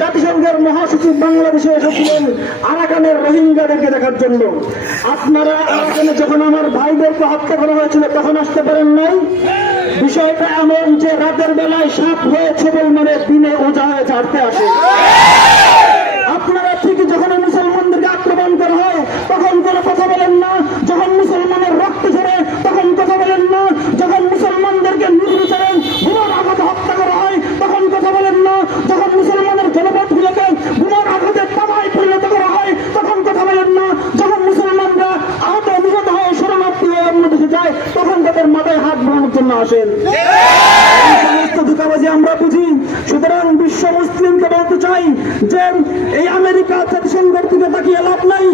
জাতিসংঘের মহাসচিব বাংলাদেশে এসেছিলেন আরাকানের রোহিঙ্গাদেরকে দেখার জন্য। আপনারা আরাকানে যখন আমার ভাইদেরকে হত্যা করা হয়েছিল তখন আসতে পারেন নাই। বিষয়টা এমন যে রাতের বেলায় সাপ হয়ে ছবল মানে দিনে ওজা হয়ে ছাড়তে আসে। আপনারা ঠিকই যখন মুসলমানদেরকে আক্রমণ করা হয় তখন কোনো কথা বলেন না, যখন মুসলমানের রক্ত ঝরে তখন কথা বলেন না, যখন মুসলমানদেরকে নির্বিচারে বোমার আঘাতে হত্যা করা হয় তখন কথা বলেন না, যখন মুসলমানের জনপদগুলোকে বোমার আঘাতে তামায় পরিণত করা হয় তখন কথা বলেন না, যখন মুসলমানরা আহত নিহত হয়ে শরণার্থী হয়ে অন্য দেশে যায় তখন তাদের মাথায় হাত বোলানোর জন্য আসেন। সমস্ত ধোঁকাবাজি আমরা বুঝি। সুতরাং বিশ্ব মুসলিমকে বলতে চাই যে এই আমেরিকা জাতিসংঘের দিকে তাকিয়ে লাভ নাই।